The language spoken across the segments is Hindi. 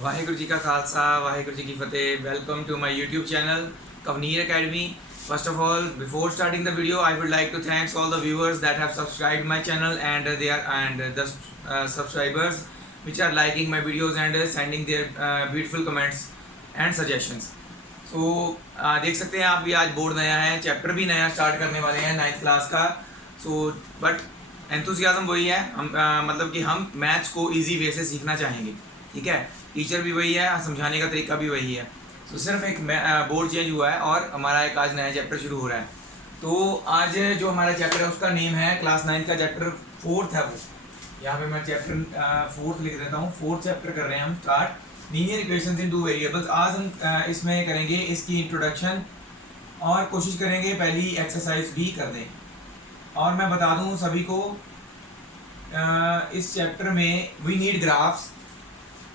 वाहिगुरु जी का खालसा वाहिगुरु जी की Fateh. Welcome to my YouTube channel Kavneer academy. First of all, before starting the video, I would like to thanks all the viewers that have subscribed my channel and the subscribers which are liking my videos and sending their beautiful comments and suggestions. So देख सकते हैं आप भी आज बोर्ड नया है, चैप्टर भी नया स्टार्ट करने वाले हैं 9th क्लास का। सो बट एंथुसियाज्म वही है, हम मतलब कि हम मैथ्स को इजी वे से सीखना चाहेंगे। ठीक है, टीचर भी वही है, समझाने का तरीका भी वही है। तो सिर्फ एक बोर्ड चेंज हुआ है और हमारा एक आज नया चैप्टर शुरू हो रहा है। तो आज जो हमारा चैप्टर है उसका नेम है क्लास 9 का चैप्टर 4th है वो। यहाँ पे मैं चैप्टर 4th लिख देता हूँ। 4th चैप्टर कर रहे हैं हम स्टार्ट, लीनियर इक्वेशंस इन टू वेरिएबल्स। आज हम इसमें करेंगे इसकी इंट्रोडक्शन और कोशिश करेंगे पहली एक्सरसाइज भी कर दें। और मैं बता दूँ सभी को, इस चैप्टर में वी नीड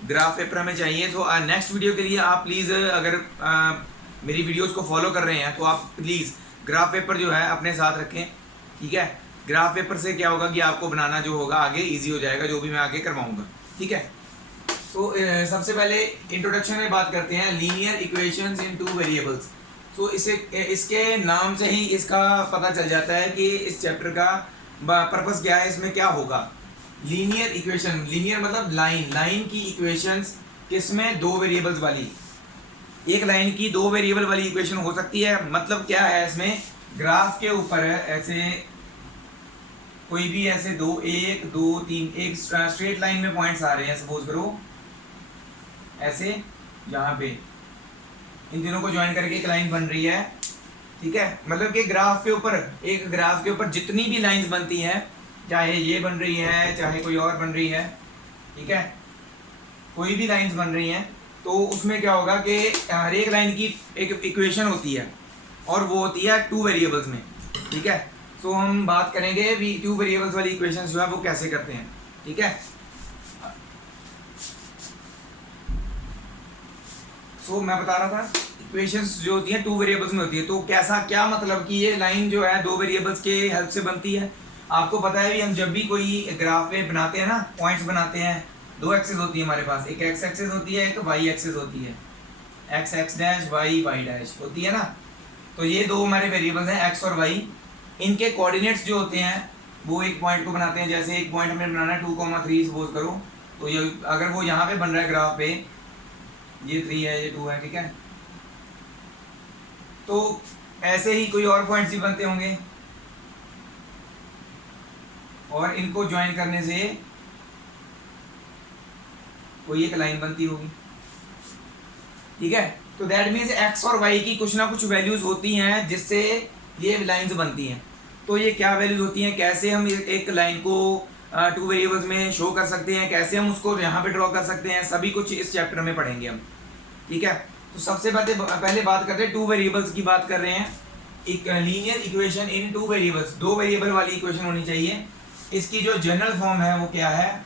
ग्राफ पेपर हमें चाहिए। तो नेक्स्ट वीडियो के लिए आप प्लीज़, अगर मेरी वीडियोस को फॉलो कर रहे हैं तो आप प्लीज़ ग्राफ पेपर जो है अपने साथ रखें। ठीक है, ग्राफ पेपर से क्या होगा कि आपको बनाना जो होगा आगे इजी हो जाएगा, जो भी मैं आगे करवाऊंगा। ठीक है, तो सबसे पहले इंट्रोडक्शन में बात करते हैं लीनियर इक्वेशंस इन टू वेरिएबल्स। तो इसके नाम से ही इसका पता चल जाता है कि इस चैप्टर का पर्पस क्या है, इसमें क्या होगा। लीनियर इक्वेशन, लीनियर मतलब लाइन की इक्वेशंस किसमें, दो वेरिएबल्स वाली। एक लाइन की दो वेरिएबल वाली इक्वेशन हो सकती है। मतलब क्या है, इसमें ग्राफ के ऊपर ऐसे कोई भी ऐसे दो, एक दो तीन, एक स्ट्रेट लाइन में पॉइंट्स आ रहे हैं, सपोज करो ऐसे, यहाँ पे इन तीनों को ज्वाइन करके एक लाइन बन रही है। ठीक है, मतलब कि ग्राफ के ऊपर जितनी भी लाइंस बनती हैं, चाहे ये बन रही है चाहे कोई और बन रही है, ठीक है, कोई भी लाइंस बन रही हैं, तो उसमें क्या होगा कि हर एक लाइन की एक इक्वेशन होती है और वो होती है टू वेरिएबल्स में। ठीक है, तो हम बात करेंगे भी टू वेरिएबल्स वाली इक्वेशंस जो है वो कैसे करते हैं। ठीक है, सो मैं बता रहा था इक्वेशंस जो होती हैं टू वेरिएबल्स में होती है। तो कैसा, क्या मतलब कि ये लाइन जो है दो वेरिएबल्स के हेल्प से बनती है। आपको पता है भी, हम जब भी कोई ग्राफ पे बनाते हैं ना, पॉइंट्स बनाते हैं, दो एक्सेस होती है हमारे पास, एक एक्स एक्सेस होती है, एक वाई एक्सेस होती है। X X dash Y Y dash होती है ना। तो ये दो हमारे वेरिएबल्स हैं एक्स और वाई। इनके कोऑर्डिनेट्स जो होते हैं वो एक पॉइंट को बनाते हैं। जैसे एक पॉइंट हमें बनाना है 2,3 सपोज करो, तो ये अगर वो यहाँ पे बन रहा है ग्राफ पे, ये 3 है ये 2 है, ठीक है, तो ऐसे ही कोई और पॉइंट्स भी बनते होंगे और इनको ज्वाइन करने से कोई एक लाइन बनती होगी। ठीक है, तो दैट मीन्स एक्स और वाई की कुछ ना कुछ वैल्यूज होती हैं जिससे ये लाइंस बनती हैं। तो ये क्या वैल्यूज होती हैं, कैसे हम एक लाइन को टू वेरिएबल्स में शो कर सकते हैं, कैसे हम उसको यहाँ पे ड्रॉ कर सकते हैं, सभी कुछ इस चैप्टर में पढ़ेंगे हम। ठीक है, तो सबसे पहले बात करते हैं टू वेरिएबल्स की। बात कर रहे हैं एक लीनियर इक्वेशन इन टू वेरिएबल्स, दो वेरिएबल वाली इक्वेशन होनी चाहिए। इसकी जो जनरल फॉर्म है वो क्या है,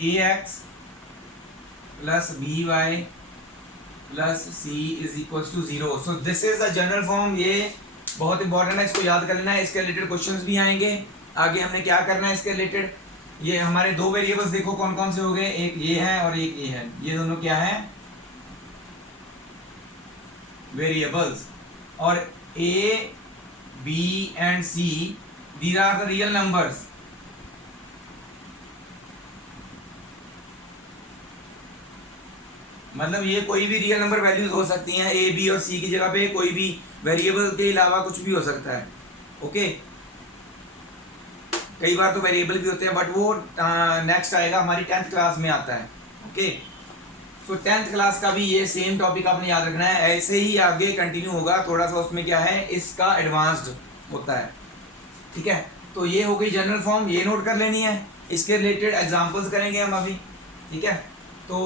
ax plus by plus c is equal to 0। So this is the general form. ये बहुत इंपॉर्टेंट है, इसको याद कर लेना है। इसके रिलेटेड क्वेश्चंस भी आएंगे आगे। हमने क्या करना है इसके रिलेटेड, ये हमारे दो वेरिएबल्स देखो कौन कौन से हो गए, एक ये है और एक ये है। ये दोनों क्या है, वेरिएबल्स। और a b and c these are the real numbers। मतलब ये कोई भी रियल नंबर वैल्यूज हो सकती हैं, a b और c की जगह पे कोई भी वेरिएबल के अलावा कुछ भी हो सकता है। ओके, कई बार तो वेरिएबल भी होते हैं बट वो नेक्स्ट आएगा, हमारी 10th क्लास में आता है। ओके, तो 10th क्लास का भी ये सेम टॉपिक आपने याद रखना है, ऐसे ही आगे कंटिन्यू होगा। थोड़ा सा उसमें क्या है, इसका एडवांस्ड होता है। ठीक है, तो ये हो गई जनरल फॉर्म, ये नोट कर लेनी है। इसके रिलेटेड एग्जांपल्स करेंगे हम अभी। ठीक है, तो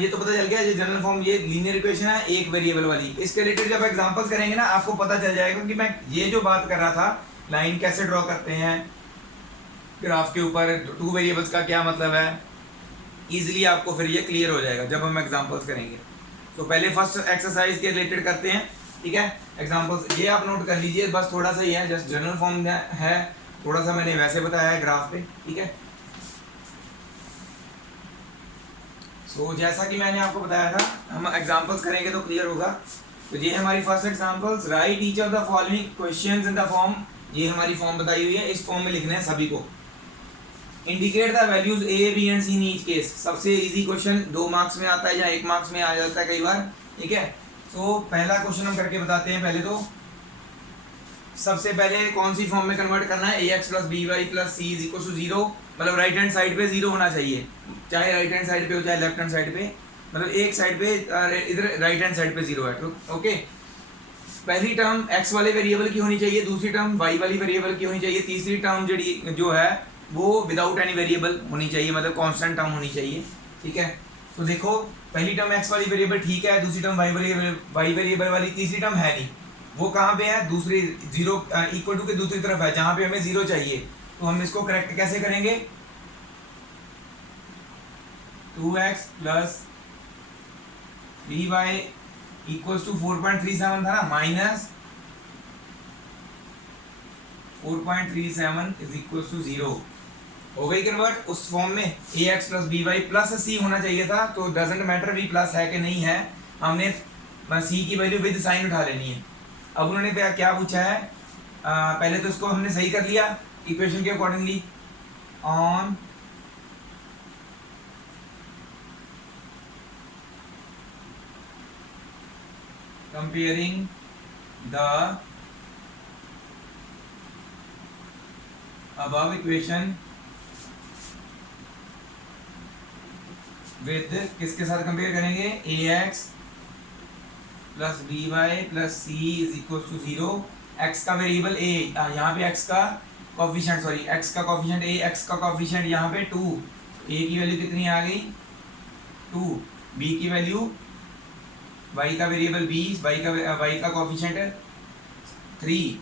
ये तो पता चल गया, ये जनरल फॉर्म, ये लीनियर इक्वेशन है एक वेरिएबल वाली। इसके रिलेटेड जब एग्जांपल्स करेंगे ना, आपको पता चल जाएगा कि मैं ये जो बात कर रहा था, लाइन कैसे ड्रॉ करते हैं ग्राफ के ऊपर, टू वेरिएबल्स का क्या मतलब है, इजीली आपको फिर ये क्लियर हो जाएगा जब हम एग्जांपल्स करेंगे। तो पहले फर्स्ट एक्सरसाइज के रिलेटेड करते हैं। ठीक है। एग्जांपल्स ये आप नोट कर लीजिए, बस थोड़ा सा ही है, जस्ट जनरल फॉर्म है, थोड़ा सा मैंने वैसे बताया है ग्राफ पे, ठीक है। सो जैसा कि मैंने आपको बताया था, हम एग्जांपल्स करेंगे तो क्लियर होगा। तो ये हमारी first examples, right each of the following questions in the form, ये हमारी फॉर्म बताई हुई है, इस फॉर्म में लिखना है सभी को। Indicate the values A B and C in each case, सबसे इजी क्वेश्चन 2 मार्क्स में आता है या 1 मार्क्स में आ जाता है कई बार, ठीक है। तो पहला क्वेश्चन हम करके बताते हैं। पहले तो सबसे पहले कौन सी फॉर्म में कन्वर्ट करना है, ax plus B Y plus C is equal to 0, मतलब राइट हैंड साइड पे 0 होना चाहिए, चाहे राइट हैंड साइड पे हो चाहे लेफ्ट हैंड साइड पे, मतलब एक साइड पे इधर राइट हैंड साइड पे 0 है, तो ओके। पहली टर्म x वाले वेरिएबल की होनी चाहिए, दूसरी टर्म y वाली वेरिएबल की होनी चाहिए, तीसरी टर्म जो है वो विदाउट एनी वेरिएबल होनी चाहिए, मतलब कांस्टेंट टर्म होनी चाहिए, ठीक है। तो देखो पहली टर्म x वाली वेरिएबल ठीक है, दूसरी टर्म y वेरिएबल वाली, तीसरी टर्म है नहीं, वो कहाँ पे है, दूसरी 0 इक्वल टू के दूसरी तरफ है जहाँ पे हमें 0 चाहिए। तो हम इसको करेक्ट कैसे करेंगे, 2x plus 3y equals to 4.37 था ना, माइनस 4.37 इज इक्वल्स टू 0, हो गई कन्वर्ट उस फॉर्म में। ax plus B Y plus c होना चाहिए था, तो डजेंट मैटर भी प्लस है कि नहीं है, हमने सी की वैल्यू विद साइन उठा लेनी है। अब उन्होंने क्या पूछा है, पहले तो इसको हमने सही कर लिया इक्वेशन के accordingly, on comparing the above equation with, किसके साथ कंपेयर करेंगे, ax plus B Y plus C is equal to 0, X का वेरिएबल a, यहाँ पे x का कोफिशिएंट, सॉरी x का कोफिशिएंट a, x का कोफिशिएंट यहाँ पे 2, a की वैल्यू कितनी आ गई 2, b की वैल्यू, y का वेरिएबल b, y का कोफिशिएंट 3,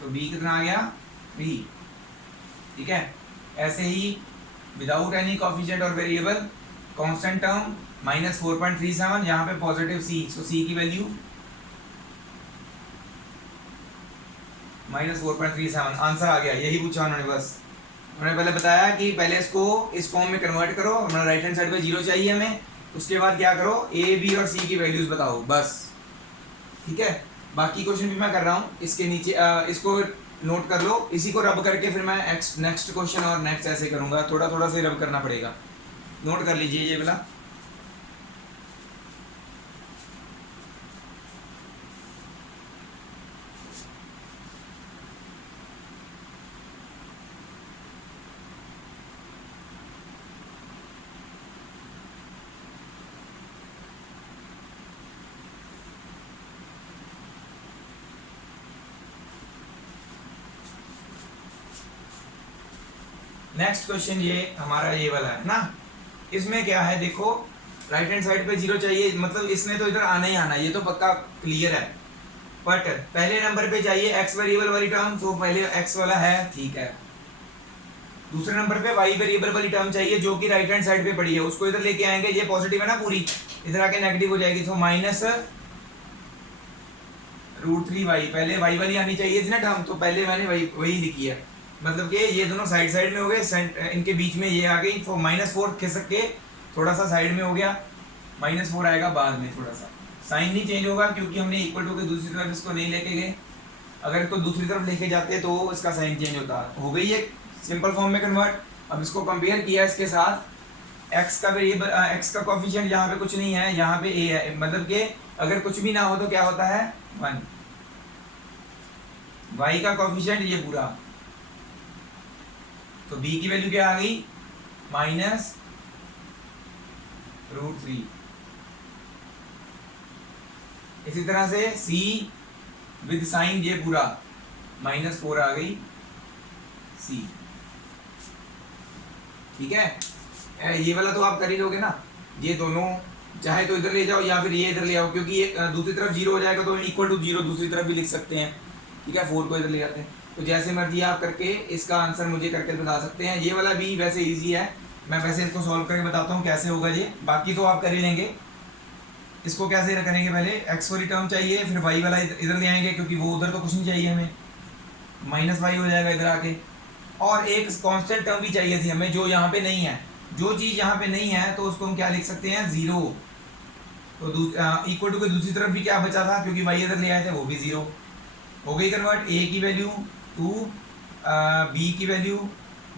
तो b कितना आ गया 3, ठीक है। ऐसे ही विदाउट एनी कोफिशिएंट और वेरिएबल कांस्टेंट टर्म माइनस 4.37, यहाँ पे पॉजिटिव c, सो c की वैल्यू माइनस 4.37, आंसर आ गया, यही पूछा उन्होंने। बस उन्होंने पहले बताया कि पहले इसको इस फॉर्म में कन्वर्ट करो, हमारा राइट हैंड साइड पे 0 चाहिए हमें, उसके बाद क्या करो, a b और c की वैल्यूज बताओ, बस, ठीक है। बाकी क्वेश्चन भी मैं कर रहा हूँ, इसके नीचे इसको नोट कर लो, इसी को रब करके फिर मैं नेक्स्ट क्वेश्चन और नेक्स्ट ऐसे करूँगा, थोड़ा थोड़ा से रब करना पड़ेगा, नोट कर लीजिए ये वाला। नेक्स्ट क्वेश्चन ये हमारा ये वाला है ना, इसमें क्या है देखो, राइट हैंड साइड पे 0 चाहिए, मतलब इसने तो इधर आना ही आना, ये तो पक्का क्लियर है, बट पहले नंबर पे चाहिए x वेरिएबल वाली टर्म, तो पहले x वाला है, ठीक है। दूसरे नंबर पे y वेरिएबल वाली टर्म चाहिए जो कि राइट हैंड साइड पे पड़ी है, उसको इधर लेके आएंगे, ये पॉजिटिव है ना पूरी, इधर आके नेगेटिव हो जाएगी, तो माइनस √3y, पहले y वाली आनी चाहिए थी ना टर्म, तो पहले मैंने वही लिखी है, मतलब कि ये दोनों साइड साइड में हो गए, इनके बीच में ये आ गई, तो -4 खिसक के थोड़ा सा साइड में हो गया, -4 आएगा बाद में, थोड़ा सा साइन नहीं चेंज होगा क्योंकि हमने इक्वल टू के दूसरी तरफ इसको नहीं लेके गए, अगर इसको दूसरी तरफ लेके जाते तो इसका साइन चेंज होता। हो गई है सिंपल फॉर्म में कन्वर्ट। अब इसको कंपेयर किया इसके साथ, x का वेरिएबल, x का कोफिशिएंट यहाँ पे कुछ नहीं है, यहाँ पे a है, मतलब कि अगर कुछ भी ना हो तो क्या होता है 1, y का कोफिशिएंट ये पूरा, तो b की वैल्यू क्या आ गई -√3, इसी तरह से c विद साइन ये पूरा -4 आ गई c, ठीक है। ये वाला तो आप कर ही लोगे ना, ये दोनों चाहे तो इधर ले जाओ या फिर ये इधर ले आओ, क्योंकि ये दूसरी तरफ 0 हो जाएगा तो इक्वल टू 0 दूसरी तरफ भी लिख सकते हैं, ठीक है, 4 को इधर ले जाते हैं, तो जैसे मर्जी आप करके इसका आंसर मुझे करके बता सकते हैं। ये वाला भी वैसे इजी है, मैं वैसे इसको सॉल्व करके बताता हूँ कैसे होगा ये, बाकी तो आप कर ही लेंगे। इसको कैसे करेंगे, पहले एक्स वाली टर्म चाहिए, फिर वाई वाला इधर ले आएंगे क्योंकि वो उधर तो कुछ नहीं चाहिए हमें, माइनस वाई हो जाएगा इधर आके। और एक कांस्टेंट टर्म भी चाहिए थी हमें जो यहाँ पे नहीं है। जो चीज़ यहाँ पे नहीं है तो उसको हम क्या लिख सकते हैं, ज़ीरो। तो इक्वल टू के दूसरी तरफ भी क्या बचा था, क्योंकि वाई इधर ले आए थे, वो भी ज़ीरो हो गई कन्वर्ट। ए की वैल्यू टू, बी की वैल्यू,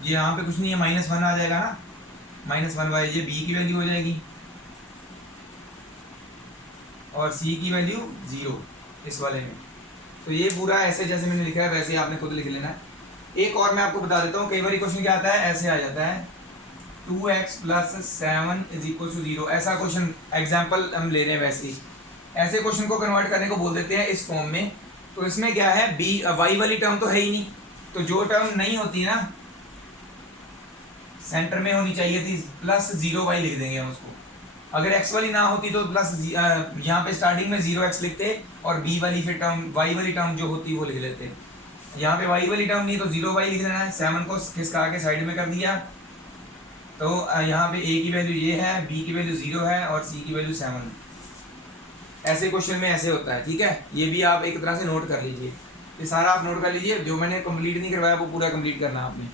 ये यहाँ पे कुछ नहीं है, -1 आ जाएगा ना, -1 बाई ये बी की वैल्यू हो जाएगी, और सी की वैल्यू 0 इस वाले में। तो ये पूरा ऐसे जैसे मैंने लिखा है वैसे आपने खुद लिख लेना है। एक और मैं आपको बता देता हूँ, कई बार क्वेश्चन क्या आता है, ऐसे आ जाता है 2x + 7 = 0। ऐसा क्वेश्चन एग्जाम्पल हम ले रहे हैं, वैसे ही ऐसे क्वेश्चन को कन्वर्ट करने को बोल देते हैं इस फॉर्म में। तो इसमें क्या है, बी वाई वाली टर्म तो है ही नहीं, तो जो टर्म नहीं होती ना सेंटर में होनी चाहिए थी, +0y लिख देंगे हम उसको। अगर x वाली ना होती तो प्लस यहाँ पे स्टार्टिंग में 0x लिखते, और b वाली फिर टर्म y वाली टर्म जो होती वो लिख लेते। यहाँ पे y वाली टर्म नहीं तो 0y लिख देना है। 7 को खिसका के साइड में कर दिया, तो यहाँ पे a की वैल्यू ये है, b की वैल्यू 0 है, और c की वैल्यू 7। ऐसे क्वेश्चन में ऐसे होता है, ठीक है। ये भी आप एक तरह से नोट कर लीजिए, ये सारा आप नोट कर लीजिए। जो मैंने कंप्लीट नहीं करवाया वो पूरा कंप्लीट करना आपने।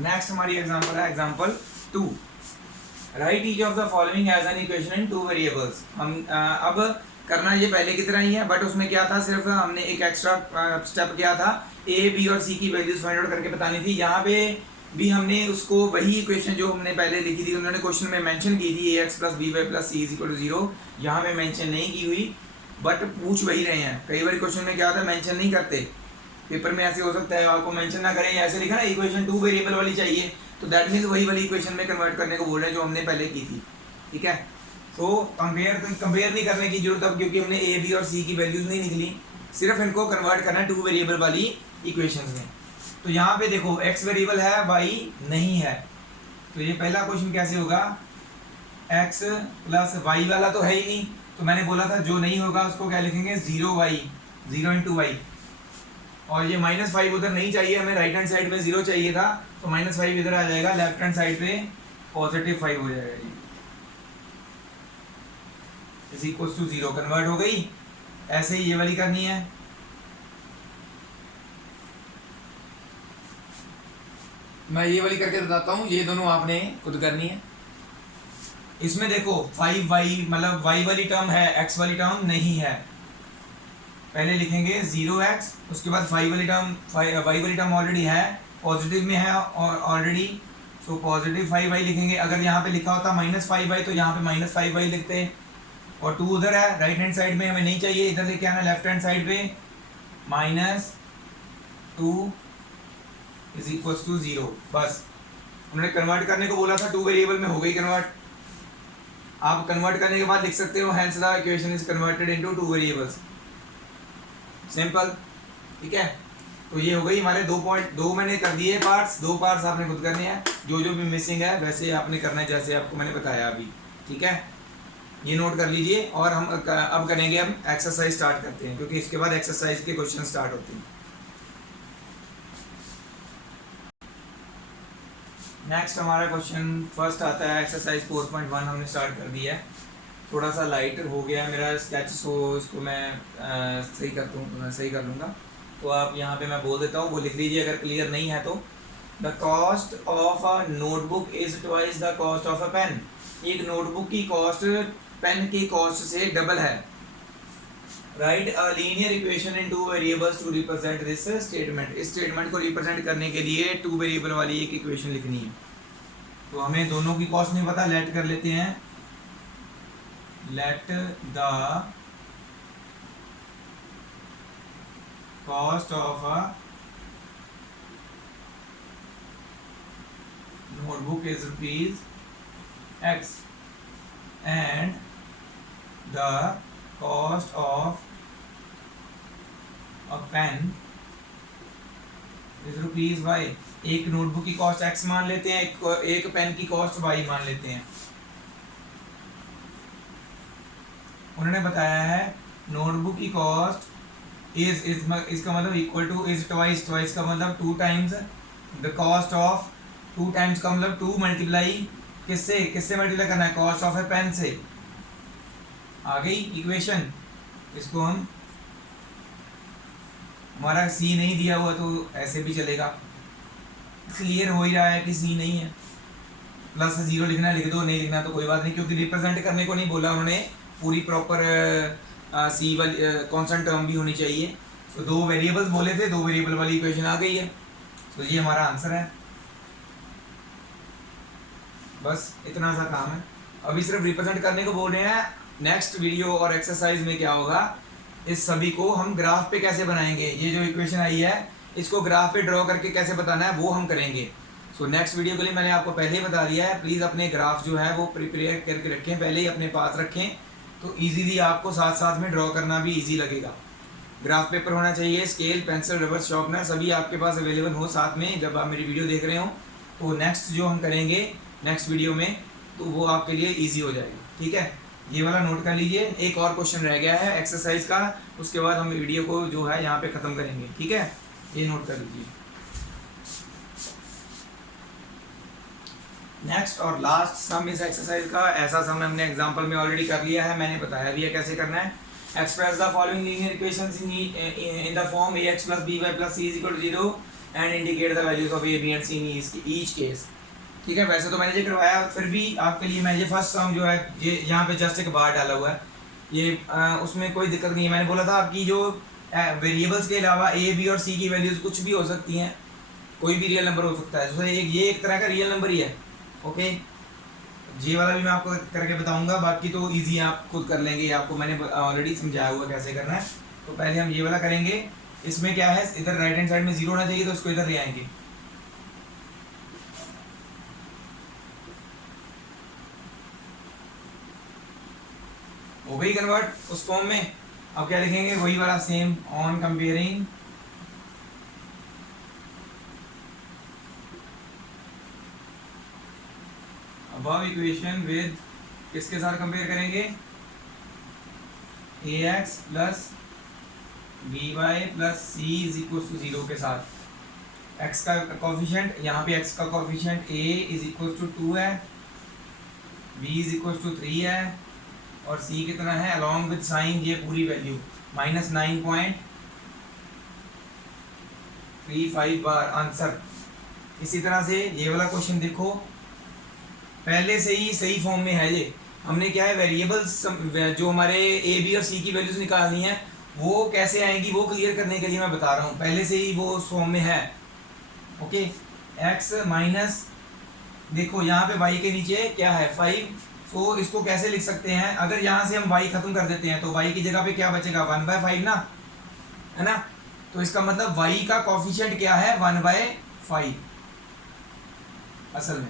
नेक्स्ट हमारी एग्जांपल है example 2। Write each of the following as an equation in 2 variables. हम अब करना ये पहले की तरह ही है, बट उसमें क्या था, सिर्फ हमने एक एक्स्ट्रा स्टेप किया था, ए बी और सी की वैल्यूज फाइंड आउट करके बतानी थी। यहाँ पे भी हमने उसको वही इक्वेशन जो हमने पहले लिखी थी, उन्होंने क्वेश्चन में मेंशन की थी ax + by + c = 0। यहाँ पे मेंशन नहीं की हुई, बट पूछ वही रहे हैं। कई बार क्वेश्चन में क्या होता है, मेंशन नहीं करते। पेपर में ऐसे हो सकता है आपको मेंशन ना करें, ऐसे लिखा ना इक्वेशन 2 वेरिएबल वाली चाहिए, तो दैट मीन्स वही वाली इक्वेशन में कन्वर्ट करने को बोल रहे हैं जो हमने पहले की थी, ठीक है। तो कंपेयर नहीं करने की जरूरत अब, क्योंकि हमने ए बी और सी की वैल्यूज नहीं निकली, सिर्फ इनको कन्वर्ट करना है 2 वेरिएबल वाली इक्वेशंस में। तो यहाँ पे देखो x वेरिएबल है, y नहीं है, तो ये पहला क्वेश्चन कैसे होगा, x + y वाला तो है ही नहीं, तो मैंने बोला था जो नहीं होगा उसको क्या लिखेंगे, 0y, 0 × y। और ये -5 उधर नहीं चाहिए हमें, राइट हैंड साइड में 0 चाहिए था, तो -5 इधर आ जाएगा, लेफ्ट हैंड साइड पे +5 हो जाएगा, ये = 0 कन्वर्ट हो गई। ऐसे ही ये वाली करनी है। मैं ये वाली करके बताता हूँ, ये दोनों आपने खुद करनी है। इसमें देखो 5y मतलब y वाली टर्म है, x वाली टर्म नहीं है। पहले लिखेंगे 0x, उसके बाद 5 वाली टर्म, y वाली टर्म ऑलरेडी है, पॉजिटिव में है और ऑलरेडी, सो +5y लिखेंगे। अगर यहाँ पे लिखा होता -5y तो यहाँ पे -5y लिखते, और 2 उधर है, राइट हैंड साइड में हमें नहीं चाहिए, इधर लेके आना लेफ्ट हैंड साइड पे, -2 = 0। बस उन्होंने कन्वर्ट करने को बोला था, 2 वेरिएबल में हो गई कन्वर्ट। आप कन्वर्ट करने के बाद लिख सकते हो hence the equation is converted into 2 variables, simple, ठीक है। तो ये हो गई हमारे 2 मैंने कर दिए पार्ट्स, 2 पार्ट्स आपने खुद करने हैं। जो जो भी मिसिंग है वैसे आपने करना है जैसे आपको मैंने बताया अभी, ठीक है। ये नोट कर लीजिए, और हम अब करेंगे, हम एक्सरसाइज स्टार्ट करते हैं, क्योंकि इसके बाद एक्सरसाइज के क्वेश्चन स्टार्ट होते हैं। नेक्स्ट हमारा क्वेश्चन फर्स्ट आता है, एक्सरसाइज 4.1 हमने स्टार्ट कर दिया है। थोड़ा सा लाइट हो गया मेरा स्केच, सो इसको मैं सही कर लूँगा। तो आप यहाँ पे मैं बोल देता हूँ, वो लिख लीजिए अगर क्लियर नहीं है तो। The cost of a notebook is twice the cost of a pen. एक नोटबुक की कॉस्ट पेन की कॉस्ट से डबल है। Write a linear equation in 2 variables to represent this statement. इस स्टेटमेंट को रिप्रेजेंट करने के लिए 2 वेरिएबल वाली एक इक्वेशन लिखनी है। तो हमें दोनों की कॉस्ट नहीं पता, लेट कर लेते हैं, let the cost of a notebook is ₹X and the cost of a pen is ₹Y। एक नोटबुक की कॉस्ट x मान लेते हैं, एक पेन की कॉस्ट y मान लेते हैं। उन्होंने बताया है नोटबुक की कॉस्ट इज इसका मतलब इक्वल टू इज ट्वाइस का मतलब 2 times the cost of, 2 times का मतलब 2 × किससे किससे मल्टीप्लाई करना है, कॉस्ट ऑफ ए पेन से। आ गई इक्वेशन। इसको हम, हमारा सी नहीं दिया हुआ तो ऐसे भी चलेगा, क्लियर हो ही रहा है कि सी नहीं है। प्लस जीरो लिखना है लिख दो, नहीं लिखना तो कोई बात नहीं, क्योंकि रिप्रेजेंट करने को नहीं बोला उन्होंने, पूरी प्रॉपर सी वाली कॉन्स्टेंट टर्म भी होनी चाहिए। तो दो वेरिएबल्स बोले थे, दो वेरिएबल वाली इक्वेशन आ गई है, तो ये हमारा आंसर है। बस इतना सा काम है, अभी सिर्फ रिप्रेजेंट करने को बोल रहे हैं। नेक्स्ट वीडियो और एक्सरसाइज में क्या होगा, इस सभी को हम ग्राफ पे कैसे बनाएंगे, ये जो इक्वेशन आई है इसको ग्राफ पे ड्रॉ करके कैसे बताना है वो हम करेंगे। सो नेक्स्ट वीडियो के लिए मैंने आपको पहले ही बता दिया है, प्लीज़ अपने ग्राफ जो है वो प्रिपेयर करके रखें, पहले ही अपने पास रखें, तो इजीली आपको साथ साथ में ड्रॉ करना भी इजी लगेगा। ग्राफ पेपर होना चाहिए, स्केल, पेंसिल, रबर, शार्पनर सभी आपके पास अवेलेबल हो साथ में जब आप मेरी वीडियो देख रहे हो। तो नेक्स्ट जो हम करेंगे नेक्स्ट वीडियो में, तो वो आपके लिए ईजी हो जाएगी। ठीक है, ये वाला नोट कर लीजिए। एक और क्वेश्चन रह गया है एक्सरसाइज का, उसके बाद हम वीडियो को जो है यहाँ पे ख़त्म करेंगे। ठीक है, ये नोट कर लीजिए। नेक्स्ट और लास्ट सम इस एक्सरसाइज का, ऐसा सम हमने एग्जांपल में ऑलरेडी कर लिया है, मैंने बताया भी है कैसे करना है। Express the following linear equations in the form ax + by + c = 0 and indicate the values of a, b and c in each case. ठीक है, वैसे तो मैंने ये करवाया, फिर भी आपके लिए मैं ये फर्स्ट सम जो है ये यहाँ पे जस्ट एक बार डाला हुआ है, ये उसमें कोई दिक्कत नहीं है। मैंने बोला था आपकी जो वेरिएबल्स के अलावा a, b और c की वैल्यूज कुछ भी हो सकती हैं, कोई भी रियल नंबर हो सकता है। तो ये एक तरह का रियल नंबर ही है। ओके, ये वाला भी मैं आपको करके बताऊंगा, बाकी तो इजी आप खुद कर लेंगे, आपको मैंने ऑलरेडी समझाया हुआ कैसे करना है। तो पहले हम ये वाला करेंगे। इसमें क्या है, इधर राइट हैंड साइड में 0 होना चाहिए, तो उसको इधर ले आएंगे। हो गई कन्वर्ट उस फॉर्म में। अब क्या लिखेंगे, वही वाला same, on comparing above equation with, किसके साथ कंपेयर करेंगे, ax + by + c = 0 के साथ। x का कोफिशिएंट, यहाँ पे x का कोफिशिएंट a = 2 है, b = 3 है, और c कितना है, अलॉन्ग विद साइन, ये पूरी वैल्यू -9.35 बार आंसर। इसी तरह से ये वाला क्वेश्चन देखो, पहले से ही सही फॉर्म में है ये। हमने क्या है, वेरिएबल्स जो हमारे a, b और c की वैल्यूज निकालनी है वो कैसे आएंगी वो क्लियर करने के लिए मैं बता रहा हूँ, पहले से ही वो उस फॉर्म में है। ओके, x माइनस, देखो यहाँ पे y के नीचे क्या है 5, तो इसको कैसे लिख सकते हैं, अगर यहाँ से हम y खत्म कर देते हैं तो y की जगह पे क्या बचेगा, 1/5 ना, है ना। तो इसका मतलब y का कोफिशिएंट क्या है, 1/5। असल में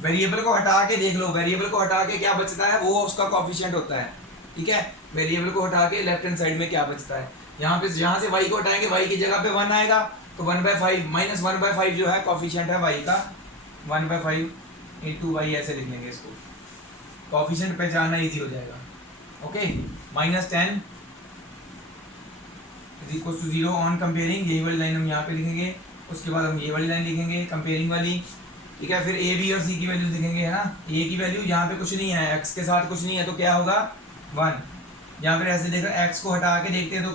वेरिएबल को हटा के देख लो, वेरिएबल को हटा के क्या बचता है, वो उसका कोफिशिएंट होता है। ठीक है, वेरिएबल को हटा के लेफ्ट हैंड साइड में क्या बचता है, यहाँ पे यहाँ से y को हटाएंगे, y की जगह पे 1 आएगा, तो 1/5 -1/5 जो है कोफिशिएंट है y का, 1/5 × y ऐसे लिख लेंगे इसको, कोफिशिएंट पहचानना इजी हो जाएगा। ओके, -10 = 0 ऑन कंपेयरिंग, यही वाली लाइन हम यहाँ पे लिखेंगे, उसके बाद हम ये वाली लाइन लिखेंगे कंपेयरिंग वाली। ठीक है, फिर a, b और c की वैल्यू लिखेंगे, है ना। a की वैल्यू यहाँ पे कुछ नहीं है, x के साथ कुछ नहीं है, तो क्या होगा 1। या फिर ऐसे देखो, x को हटा के देखते हैं तो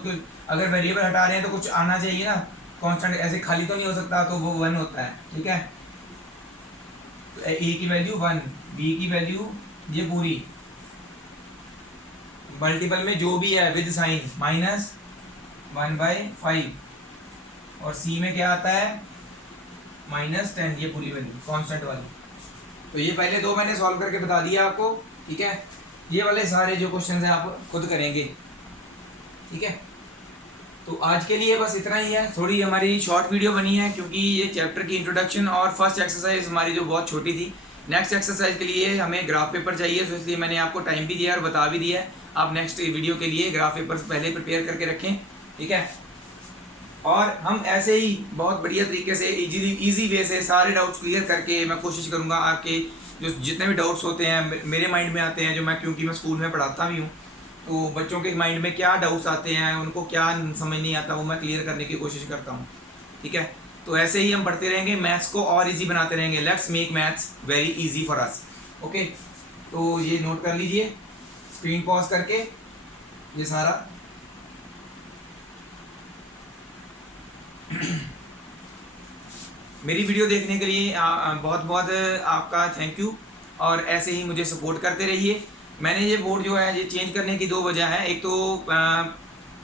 अगर वेरिएबल हटा रहे हैं तो कुछ आना चाहिए ना, कांस्टेंट ऐसे खाली तो नहीं हो सकता, तो वो 1 होता है। ठीक है, तो a की वैल्यू 1, b की वैल्यू ये पूरी मल्टीपल में जो भी है विद साइन -1/5, और c में क्या आता है -10, ये पूरी वैल्यू कांस्टेंट वाली। तो ये पहले दो मैंने सॉल्व करके बता दिया आपको। ठीक है, ये वाले सारे जो क्वेश्चंस हैं आप खुद करेंगे। ठीक है, तो आज के लिए बस इतना ही है, थोड़ी हमारी शॉर्ट वीडियो बनी है क्योंकि ये चैप्टर की इंट्रोडक्शन और फर्स्ट एक्सरसाइज हमारी जो बहुत छोटी थी। नेक्स्ट एक्सरसाइज के लिए हमें ग्राफ पेपर चाहिए, तो इसलिए मैंने आपको टाइम भी दिया और बता भी दिया है। आप नेक्स्ट वीडियो के लिए ग्राफ पेपर पहले प्रिपेयर करके रखें। ठीक है, और हम ऐसे ही बहुत बढ़िया तरीके से इजी वे से सारे डाउट्स क्लियर करके मैं कोशिश करूँगा आपके जो जितने भी डाउट्स होते हैं मेरे माइंड में आते हैं, जो मैं क्योंकि मैं स्कूल में पढ़ाता भी हूँ, तो बच्चों के माइंड में क्या डाउट्स आते हैं, उनको क्या समझ नहीं आता, वो मैं क्लियर करने की कोशिश करता हूँ। ठीक है, तो ऐसे ही हम पढ़ते रहेंगे, मैथ्स को और इजी बनाते रहेंगे। Let's make maths very easy for us. Okay, तो ये नोट कर लीजिए, स्क्रीन पॉज करके ये सारा। मेरी वीडियो देखने के लिए बहुत बहुत आपका थैंक यू, और ऐसे ही मुझे सपोर्ट करते रहिए। मैंने ये बोर्ड जो है ये चेंज करने की दो वजह है। एक तो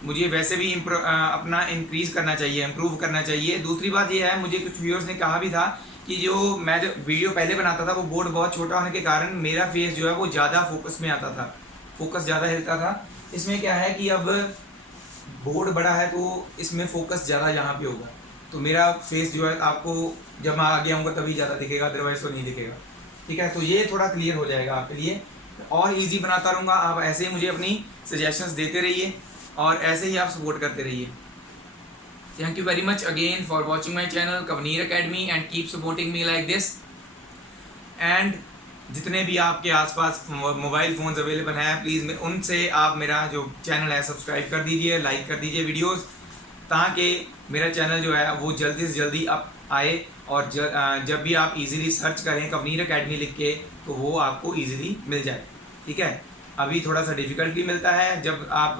मुझे वैसे भी अपना इंक्रीज़ करना चाहिए, इम्प्रूव करना चाहिए। दूसरी बात ये है, मुझे कुछ व्यूअर्स ने कहा भी था कि जो मैं जो वीडियो पहले बनाता था वो बोर्ड बहुत छोटा होने के कारण मेरा फेस जो है वो ज़्यादा फोकस में आता था, फोकस ज़्यादा हिलता था। इसमें क्या है कि अब बोर्ड बड़ा है तो इसमें फोकस ज़्यादा यहाँ पे होगा, तो मेरा फेस जो है आपको जब मैं आगे आऊँगा तभी ज़्यादा दिखेगा, अदरवाइज तो नहीं दिखेगा। ठीक है, तो ये थोड़ा क्लियर हो जाएगा आपके लिए, और इजी बनाता रहूँगा। आप ऐसे ही मुझे अपनी सजेशंस देते रहिए और ऐसे ही आप सपोर्ट करते रहिए। Thank you very much again for watching my channel Kavneer academy and keep supporting me like this. And जितने भी आपके आसपास मोबाइल फ़ोन्स अवेलेबल हैं, प्लीज़ उनसे आप मेरा जो चैनल है सब्सक्राइब कर दीजिए, लाइक कर दीजिए वीडियोस, ताकि मेरा चैनल जो है वो जल्दी से जल्दी अप आए। और जब भी आप इजीली सर्च करें कवनीर अकेडमी लिख के तो वो आपको इजीली मिल जाए। ठीक है, अभी थोड़ा सा डिफ़िकल्ट भी मिलता है, जब आप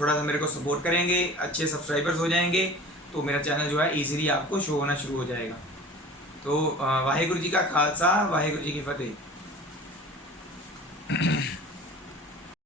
थोड़ा सा मेरे को सपोर्ट करेंगे, अच्छे सब्सक्राइबर्स हो जाएंगे तो मेरा चैनल जो है ईज़िली आपको शो होना शुरू हो जाएगा। तो वाहेगुरु जी का खालसा, वाहेगुरु जी की फतेह।